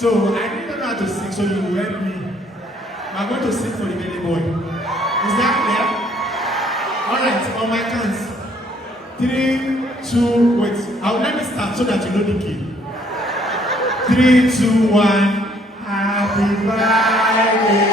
So I didn't know how to sing, so you will help me. I'm going to sing for the baby boy. Is that clear? Alright, on my counts. 3, 2, wait. Let me start so that you know the key. 3, 2, 1. Happy birthday.